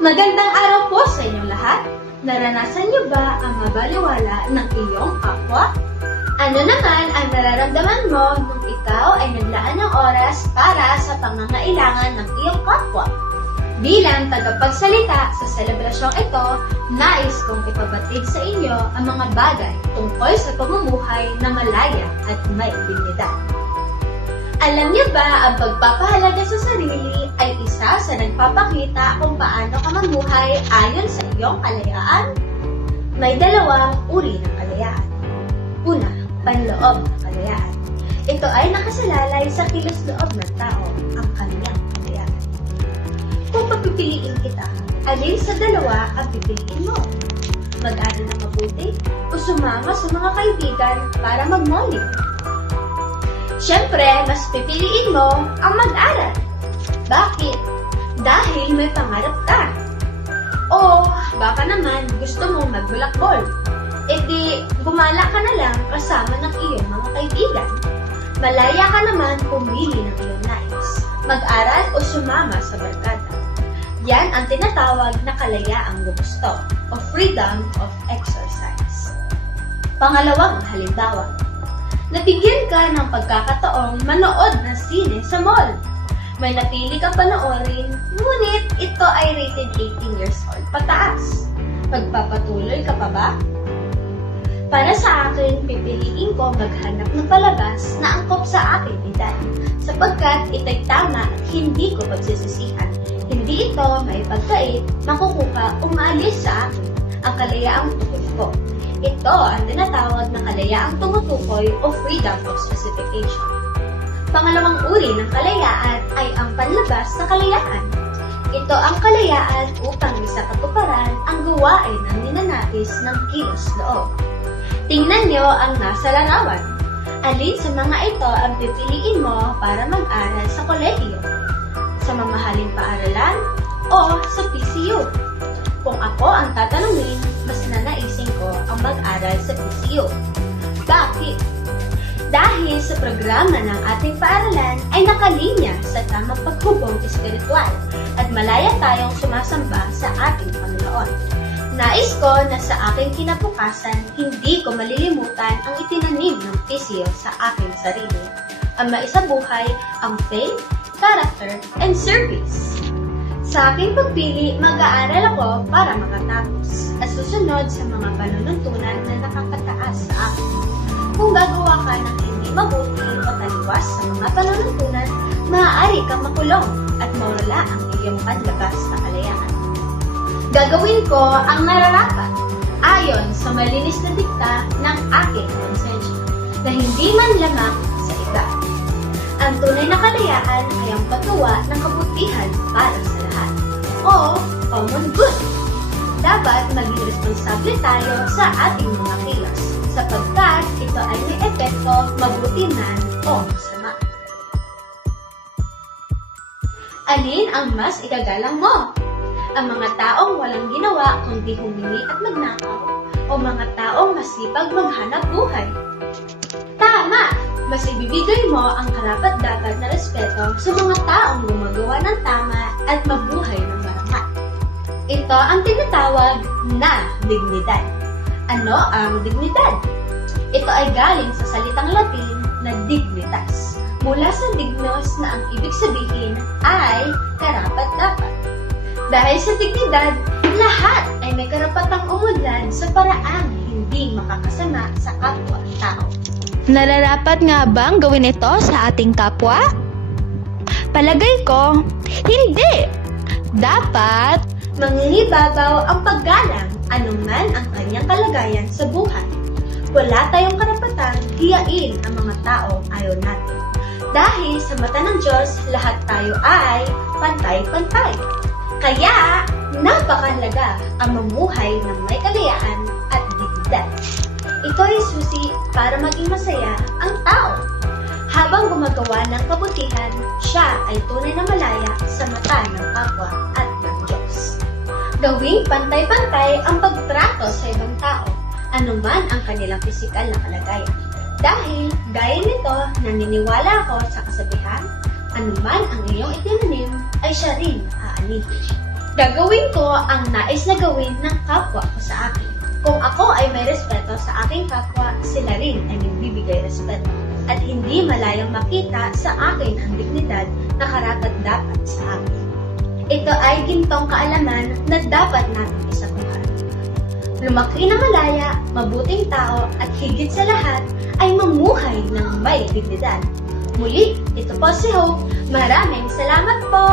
Magandang araw po sa inyong lahat. Naranasan niyo ba ang mabaliwala ng iyong kapwa? Ano naman ang nararamdaman mo nung ikaw ay naglaan ng oras para sa pangangailangan ng iyong kapwa? Bilang tagapagsalita sa selebrasyong ito, nais kong ipabatid sa inyo ang mga bagay tungkol sa pamumuhay na malaya at may dignidad. Alam niyo ba ang pagpapahalaga sa sarili ay isa sa nagpapakita kung paano ka mamuhay ayon sa iyong kalayaan? May dalawang uri ng kalayaan. Una, panloob na kalayaan. Ito ay nakasalalay sa kilos-loob ng tao, ang kanyang kalayaan. Kung papipiliin kita, alin sa dalawa ang pipiliin mo? Mag-aral na mabuti o sumama sa mga kaibigan para mag-morning? Siyempre, mas pipiliin mo ang mag-aral. Bakit? Dahil may pangarap ka. O baka naman gusto mong magbulakbol. E di, gumala ka na lang kasama ng iyong mga kaibigan. Malaya ka naman pumili ng iyong nais. Mag-aral o sumama sa barkada. Yan ang tinatawag na kalayaang gusto o freedom of exercise. Pangalawang halimbawa, nabigyan ka ng pagkakataong manood ng sine sa mall. May napili kang panoorin, ngunit ito ay rated 18 years old pataas. Magpapatuloy ka pa ba? Para sa akin, pipiliin ko maghanap ng palabas na angkop sa aking edad, sapagkat ito'y tama at hindi ko pagsisisihan. Hindi ito may pagkait, makukuha o maalis sa akin ang kalayaang tukoy ko. Ito ang tinatawag na kalayaang tumutukoy o freedom of specification. Pangalawang uri ng kalayaan ay ang panlabas na kalayaan. Ito ang kalayaan upang sa katuparan ang gawain ng ninanais ng kilos-loob. Tingnan niyo ang nasa larawan. Alin sa mga ito ang pipiliin mo para mag-aral sa kolehiyo? Sa mamahaling paaralan o sa PCU? Kung ako ang tatanungin, mas nanaisin ko ang mag-aral sa PCU. Bakit? Dahil sa programa ng ating paaralan ay nakalinya sa tamang paghubog espiritual at malaya tayong sumasamba sa ating Panginoon. Nais ko na sa aking kinabukasan, hindi ko malilimutan ang itinanim ng PCU sa aking sarili. Ang maisabuhay ang faith, character, and service. Sa aking pagpili, mag-aaral ako para makatapos at susunod sa mga panununtunan na nakakataas sa akin. Kung gagawa ka ng hindi mabuti o taliwas sa mga panununtunan, maaari kang makulong at mawala ang iyong panlabas na kalayaan. Gagawin ko ang nararapat ayon sa malinis na dikta ng aking konsensya na hindi man lamang sa iba. Ang tunay na kalayaan ay ang paggawa ng kabutihan para sa lahat o common good. Dapat maging responsable tayo sa ating mga kilos sapagkat ito ay may epekto mabuti man o masama. Alin ang mas igagalang mo? Ang mga taong walang ginawa kundi humingi at magnakaw o mga taong masipag maghanap buhay? Tama! Mas ibibigay mo ang karapat-dapat na respeto sa mga taong gumagawa ng tama at mabuhay ng marapat. Ito ang tinatawag na dignidad. Ano ang dignidad? Ito ay galing sa salitang Latin na dignitas. Mula sa dignos na ang ibig sabihin ay karapat-dapat. Dahil sa dignidad, lahat ay may karapatang umunlad sa paraang hindi makakasama sa kapwa-tao. Nararapat nga bang gawin ito sa ating kapwa? Palagay ko, hindi. Dapat mangingibabaw ang paggalang anuman ang kanyang kalagayan sa buhay. Wala tayong karapatang hiyain ang mga taong ayaw natin. Dahil sa mata ng Diyos, lahat tayo ay pantay-pantay. Kaya, napakahalaga ang mamuhay ng may kalayaan at dignidad. Ito ay susi para maging masaya ang tao. Habang gumagawa ng kabutihan, siya ay tunay na malaya sa mata ng kapwa at ng Diyos. Gawing pantay-pantay ang pagtrato sa ibang tao, anuman ang kanilang pisikal na kalagayan. Dahil, gaya nito, naniniwala ako sa kasabihan, anuman ang iyong itinanim ay siya rin aanihin. Gagawin ko ang nais na gawin ng kapwa ko sa akin. Kung ako ay may respeto sa aking kapwa, sila rin ay nagbibigay respeto at hindi malayang makita sa akin ang dignidad na karapat-dapat sa akin. Ito ay gintong kaalaman na dapat natin isabuhay. Lumaki na malaya, mabuting tao at higit sa lahat ay mamuhay ng may dignidad. Muli, ito po si Hope. Maraming salamat po!